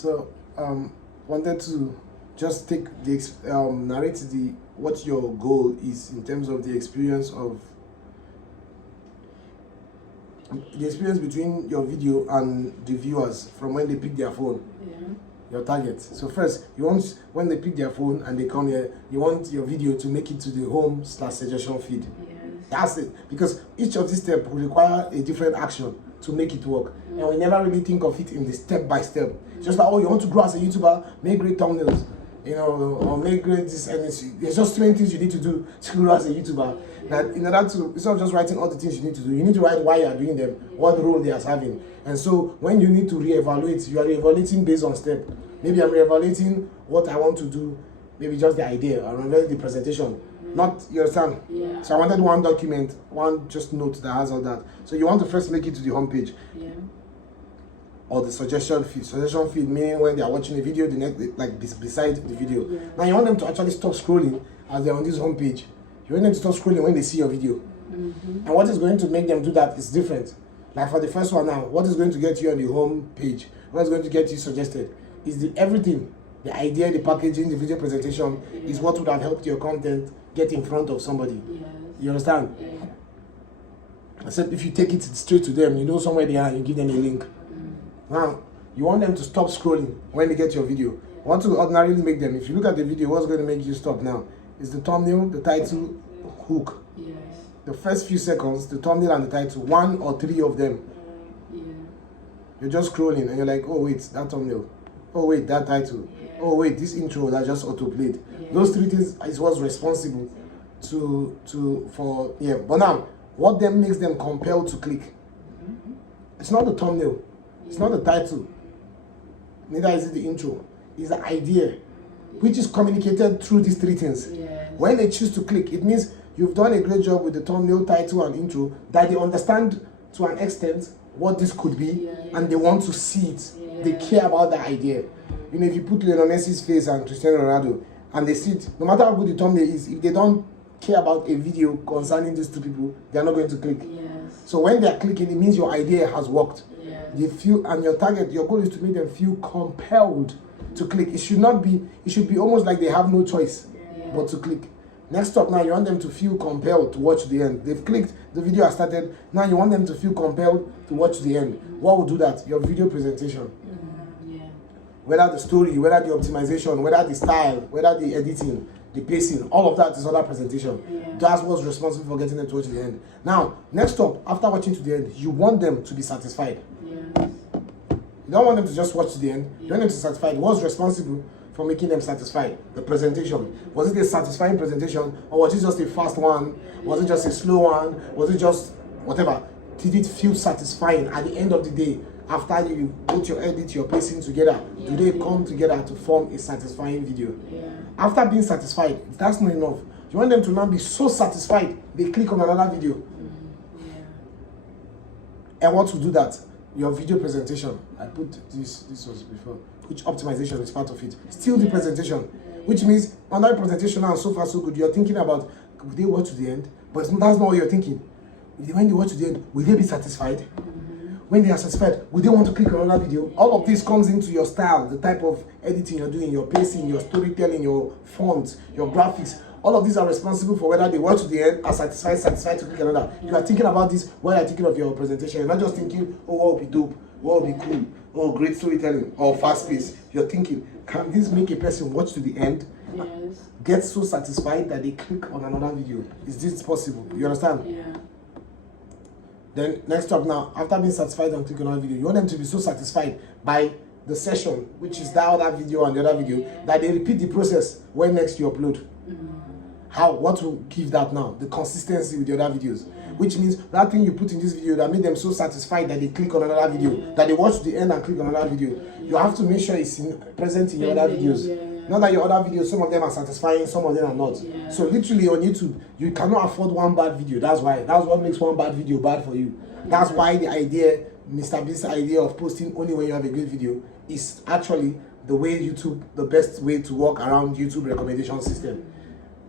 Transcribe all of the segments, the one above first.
So, wanted to just take the narrate what your goal is in terms of the experience between your video and the viewers from when they pick their phone. Yeah. Your target. So first, you want when they pick their phone and they come here, you want your video to make it to the home/suggestion feed. Yes. That's it. Because each of these steps will require a different action to make it work. And we never really think of it in the step by step. Just like, oh, you want to grow as a YouTuber, make great thumbnails, or make great this and this. There's just 20 things you need to do to grow as a YouTuber. That in order to, it's not just writing all the things you need to do. You need to write why you are doing them, what role they are having. And so when you need to reevaluate, you are reevaluating based on step. Maybe I'm reevaluating what I want to do, maybe just the idea, or maybe the presentation. Not, you understand? Yeah. So I wanted one document, one just note that has all that. So you want to first make it to the homepage. Yeah. Or the suggestion feed. Suggestion feed meaning when they are watching a video, the next, like beside the video. Yeah. Now you want them to actually stop scrolling as they're on this homepage. You want them to stop scrolling when they see your video. Mm-hmm. And what is going to make them do that is different. Like for the first one now, what is going to get you on the home page? What is going to get you suggested? Is the everything. The idea, the packaging, the video presentation is what would have helped your content get in front of somebody. Yes. You understand? Yeah. Except if you take it straight to them, you know somewhere they are, you give them a link. Now, you want them to stop scrolling when they get your video. You want to ordinarily make them, if you look at the video, what's going to make you stop now is the thumbnail, the title, hook. Yes. The first few seconds, the thumbnail and the title, one or three of them. Yeah. You're just scrolling and you're like, oh wait, that thumbnail. Oh wait, that title. Yeah. Oh wait, this intro that just auto-played. Yeah. Those three things is what's responsible But now, what then makes them compelled to click? Mm-hmm. It's not the thumbnail. It's not the title. Neither is it the intro. It's the idea, which is communicated through these three things. Yes. When they choose to click, it means you've done a great job with the thumbnail, title, and intro, that they understand to an extent what this could be, Yes. and they want to see it. Yes. They care about the idea. You know, if you put Lionel Messi's face and Cristiano Ronaldo, and they see it, no matter how good the thumbnail is, if they don't care about a video concerning these two people, they are not going to click. Yes. So when they are clicking, it means your idea has worked. Yes. They feel, and your goal is to make them feel compelled to click. It should be almost like they have no choice but to click. Next up now, you want them to feel compelled to watch the end. They've clicked, the video has started. Now you want them to feel compelled to watch the end. What will do that? Your video presentation. Yeah. Whether the story, whether the optimization, whether the style, whether the editing, the pacing, all of that is other presentation. Yeah. That's what's responsible for getting them to watch the end. Now, next up, after watching to the end, you want them to be satisfied. Yes. You don't want them to just watch to the end. You want them to be satisfied. What's responsible for making them satisfied? The presentation. Was it a satisfying presentation, or was it just a fast one? Was it just a slow one? Was it just whatever? Did it feel satisfying at the end of the day? After you put your edit, your pacing together, do they come together to form a satisfying video? Yeah. After being satisfied, if that's not enough, you want them to now be so satisfied they click on another video. Yeah. And what to do that? Your video presentation. I put this was before, which optimization is part of it. Still the presentation, which means under presentation now, so far so good. You're thinking about, will they watch to the end? But that's not what you're thinking. When they watch to the end, will they be satisfied? When they are satisfied, will they want to click on another video? All of this comes into your style, the type of editing you're doing, your pacing, your storytelling, your font, your graphics. All of these are responsible for whether they watch to the end, are satisfied to click another. You are thinking about this while you're thinking of your presentation. You're not just thinking, oh, what would be dope, what would be cool, oh, great storytelling, or fast pace. You're thinking, can this make a person watch to the end, Yes. get so satisfied that they click on another video? Is this possible? You understand? Yeah. Then next up now, after being satisfied and clicking on another video, you want them to be so satisfied by the session, which is that other video and the other video, that they repeat the process when next you upload. What will give that now? The consistency with the other videos. Which means that thing you put in this video that made them so satisfied that they click on another video, that they watch to the end and click on another video. You have to make sure it's present in your other videos. Not that your other videos, some of them are satisfying, some of them are not. Yeah. So literally on YouTube, you cannot afford one bad video. That's why. That's what makes one bad video bad for you. That's why the idea, Mr. Beast's idea of posting only when you have a good video is actually the best way to work around YouTube recommendation system.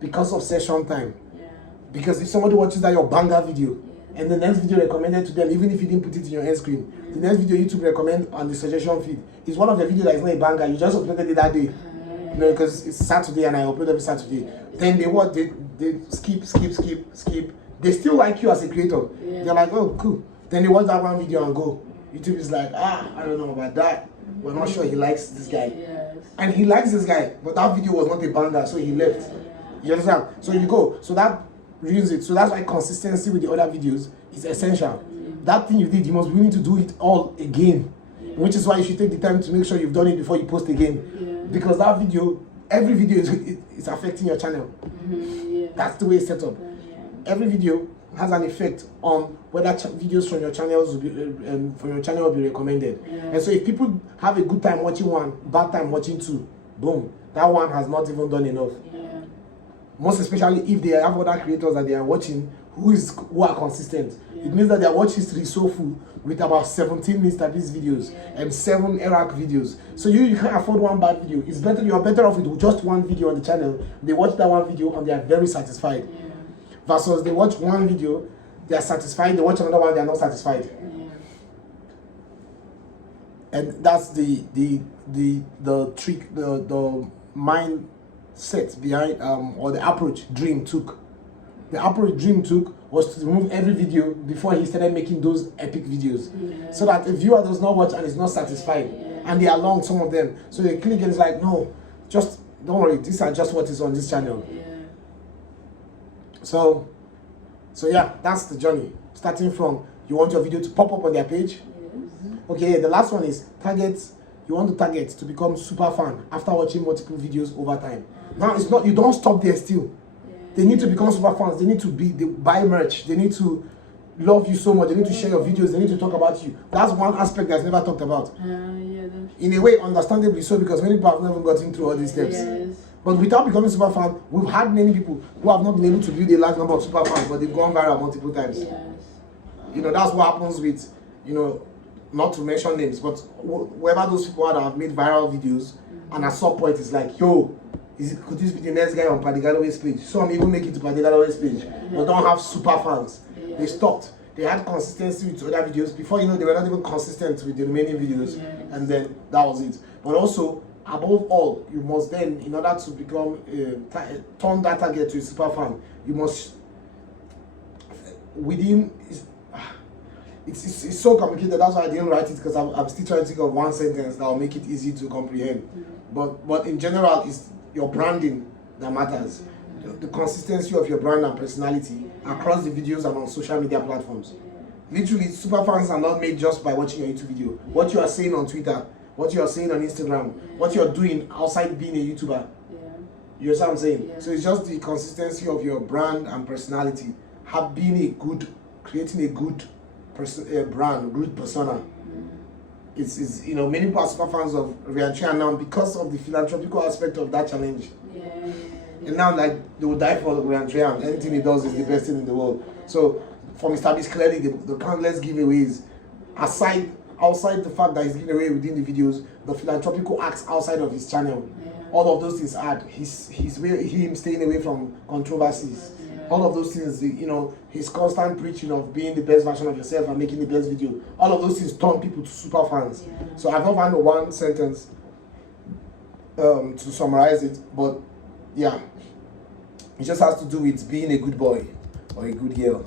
Because of session time. Yeah. Because if somebody watches that your banger video, and the next video recommended to them, even if you didn't put it in your end screen. The next video YouTube recommend on the suggestion feed is one of the videos that is not a banger. You just uploaded it that day, you know, because it's Saturday and I upload every Saturday. Then they what they skip. They still like you as a creator. Yeah. They're like, oh cool. Then they watch that one video and go. YouTube is like, I don't know about that. We're not sure he likes this guy. Yes. And he likes this guy, but that video was not a banger, so he left. You understand? So you go. So that ruins it. So that's why consistency with the other videos is essential. That thing you did, you must be willing to do it all again. Which is why you should take the time to make sure you've done it before you post again. Because that video, every video is affecting your channel. Yeah. That's the way it's set up. Every video has an effect on whether videos from your channels will be will be recommended. And so if people have a good time watching one, bad time watching two, boom, that one has not even done enough. Most especially if they have other creators that they are watching who are consistent. It means that their watch history is so full with about 17 Mr. Beast videos and 7 Iraq videos. So you can't afford one bad video. It's better, you are better off with just one video on the channel. They watch that one video and they are very satisfied. Versus they watch one video, they are satisfied, they watch another one, they are not satisfied. And that's the trick, the mindset behind or the approach Dream took. The approach Dream took was to remove every video before he started making those epic videos. So that a viewer does not watch and is not satisfied. And they are long, some of them. So they click and it's like, no, just don't worry, these are just what is on this channel. So yeah, that's the journey. Starting from you want your video to pop up on their page. Okay, the last one is target. You want to target to become super fan after watching multiple videos over time. Now it's not, you don't stop there still. They need to become super fans. They need to buy merch. They need to love you so much. They need to share your videos. They need to talk about you. That's one aspect that's never talked about. In a way, understandably so, because many people have never gotten through all these steps. But without becoming super fan, we've had many people who have not been able to build a large number of super fans, but they've gone viral multiple times. You know, that's what happens with, you know, not to mention names, but whoever those people are that have made viral videos, and at some point it's like, yo, could this be the next guy on Paddy Galloway's page? Some even make it to Paddy Galloway's page, but don't have super fans. They stopped. They had consistency with other videos. Before you know, they were not even consistent with the remaining videos, and then that was it. But also, above all, you must then, in order to become turn that target to a super fan, you must it's so complicated. That's why I didn't write it, because I'm still trying to think of one sentence that will make it easy to comprehend. But in general, it's your branding that matters. The consistency of your brand and personality across the videos and on social media platforms. Literally, super fans are not made just by watching your YouTube video. What you are saying on Twitter, what you are saying on Instagram, what you are doing outside being a YouTuber. You know what I'm saying? So it's just the consistency of your brand and personality. Creating a good brand, good persona. It's you know, many people are super fans of Ryan Trian now because of the philanthropical aspect of that challenge. And now, like, they will die for Ryan Trian. Anything he does is the best thing in the world. So for Mr. Beast, clearly the countless giveaways, outside the fact that he's giving away within the videos, the philanthropical acts outside of his channel, all of those things add. Him staying away from controversies, all of those things, you know, his constant preaching of being the best version of yourself and making the best video, all of those things turn people to super fans. So I've not found one sentence to summarize it, but yeah, it just has to do with being a good boy or a good girl.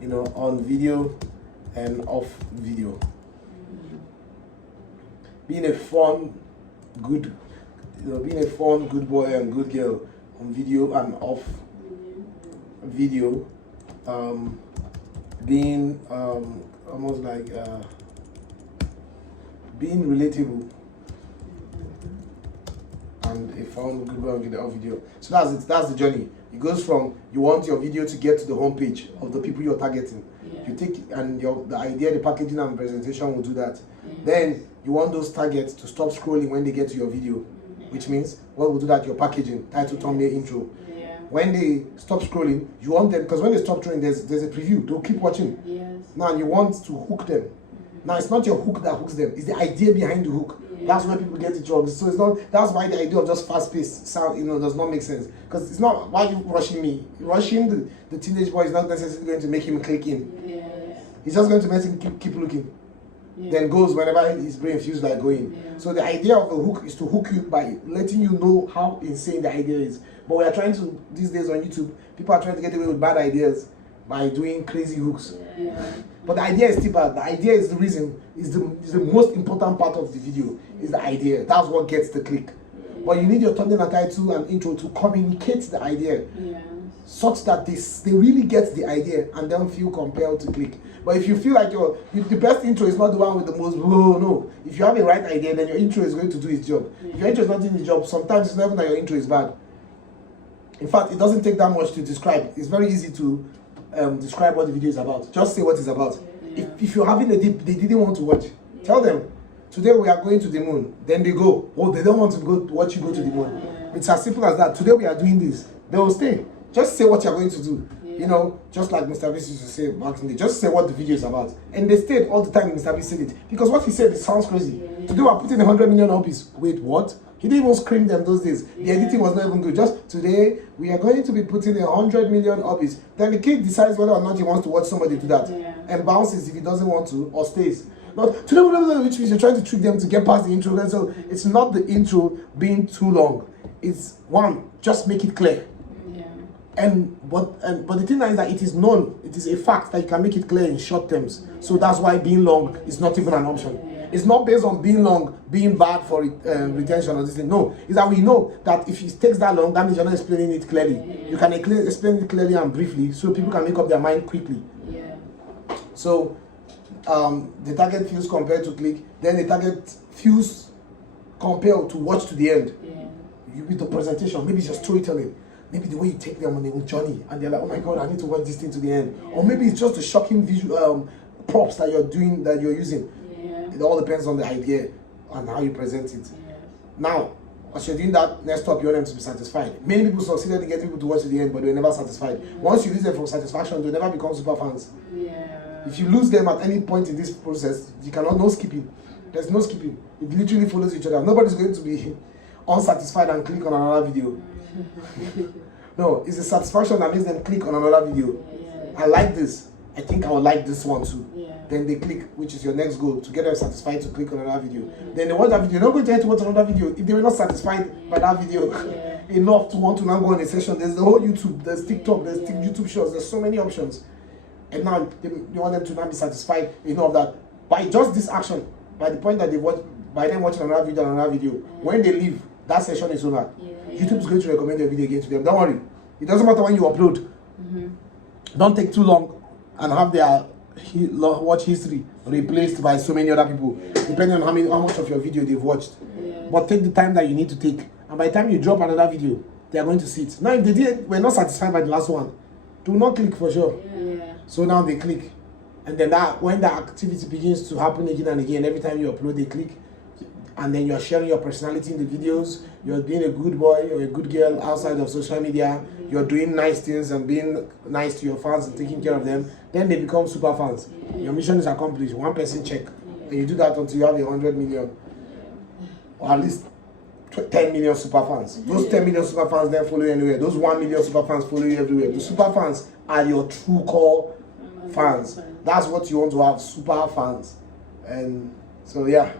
You know, on video and off video. Being a fun, good boy and good girl on video and off video. Being almost like being relatable and a fun, good boy on video. So that's it. That's the journey. It goes from you want your video to get to the homepage of the people you're targeting. You take and the idea, the packaging and presentation will do that. Then you want those targets to stop scrolling when they get to your video, which means what will do that? Your packaging, title, thumbnail, intro. When they stop scrolling, you want them, because when they stop scrolling, there's a preview. They'll keep watching. Now you want to hook them. Now it's not your hook that hooks them; it's the idea behind the hook. That's where people get it wrong. So it's not. That's why the idea of just fast-paced sound, does not make sense. Because it's not. Why are you rushing me? Rushing the teenage boy is not necessarily going to make him click in. Yeah. It's just going to make him keep looking. Yeah. Then goes whenever his brain feels like going. Yeah. So the idea of a hook is to hook you by letting you know how insane the idea is. But we are trying to, these days on YouTube, people are trying to get away with bad ideas by doing crazy hooks. Yeah. But the idea is still bad. The idea is the reason, is the most important part of the video, is the idea. That's what gets the click. But you need your thumbnail and title and intro to communicate the idea, Yeah. such that they really get the idea and then feel compelled to click. But if you feel like the best intro is not the one with the most whoa, no. If you have a right idea, then your intro is going to do its job. If your intro is not doing the job, sometimes it's not even that your intro is bad. In fact, it doesn't take that much to describe. It's very easy to describe what the video is about. Just say what it's about. Yeah. If you're having a dip they didn't want to watch, tell them, today we are going to the moon. Then they go. Oh, they don't want to go watch you go to the moon. Yeah. It's as simple as that. Today we are doing this. They will stay. Just say what you're going to do. Yeah. Just like Mr. Beast used to say back in the day, just say what the video is about. And they stayed all the time. Mr. Beast said it. Because what he said, it sounds crazy. Yeah. Today we're putting 100 million copies. Wait, what? He didn't even scream them those days. The editing was not even good. Just today, we are going to be putting 100 million copies. Then the kid decides whether or not he wants to watch somebody do that. Yeah. And bounces if he doesn't want to, or stays. Not today, which means you're trying to trick them to get past the intro. And so it's not the intro being too long. It's one, just make it clear. Yeah. But the thing is that it is known, it is a fact that you can make it clear in short terms. So that's why being long is not even an option. It's not based on being long being bad for retention or this thing. No, it's that we know that if it takes that long, that means you're not explaining it clearly. You can explain it clearly and briefly, so people can make up their mind quickly. Yeah. So the target feels compared to click, then the target feels compelled to watch to the end. Yeah. You with the presentation, maybe it's your storytelling, maybe the way you take them on a journey, and they're like, oh my god, I need to watch this thing to the end. Or maybe it's just the shocking visual props that you're using. Yeah. It all depends on the idea and how you present it. Yeah. Now, as you're doing that, next up, you want them to be satisfied. Many people succeeded in getting people to watch to the end, but they're never satisfied. Once you lose them from satisfaction, they'll never become super fans. Yeah. If you lose them at any point in this process, you cannot, no skipping. There's no skipping. It literally follows each other. Nobody's going to be unsatisfied and click on another video. No, it's the satisfaction that makes them click on another video. Yeah. I like this. I think I would like this one too. Yeah. Then they click, which is your next goal, to get them satisfied to click on another video. Then they watch that video. They're not going to have to watch another video if they were not satisfied by that video enough to want to now go on a session. There's the whole YouTube, there's TikTok, there's YouTube Shorts, there's so many options. And now you want them to now be satisfied enough that by just this action, by the point that they watch, by them watching another video, when they leave, that session is over. YouTube is going to recommend your video again to them. Don't worry. It doesn't matter when you upload. Don't take too long and have their watch history replaced by so many other people, depending on how much of your video they've watched. But take the time that you need to take, and by the time you drop another video, they are going to see it. Now, if they were not satisfied by the last one, do not click for sure. Yeah. So now they click, and then when that activity begins to happen again and again, every time you upload, they click, and then you're sharing your personality in the videos. You're being a good boy or a good girl outside of social media. You're doing nice things and being nice to your fans and taking care of them. Then they become super fans. Your mission is accomplished. One person check, and you do that until you have 100 million, or at least 10 million super fans. Those 10 million super fans then follow you anywhere. Those 1 million super fans follow you everywhere. The super fans are your true core fans. That's what you want to have, super fans. And so yeah.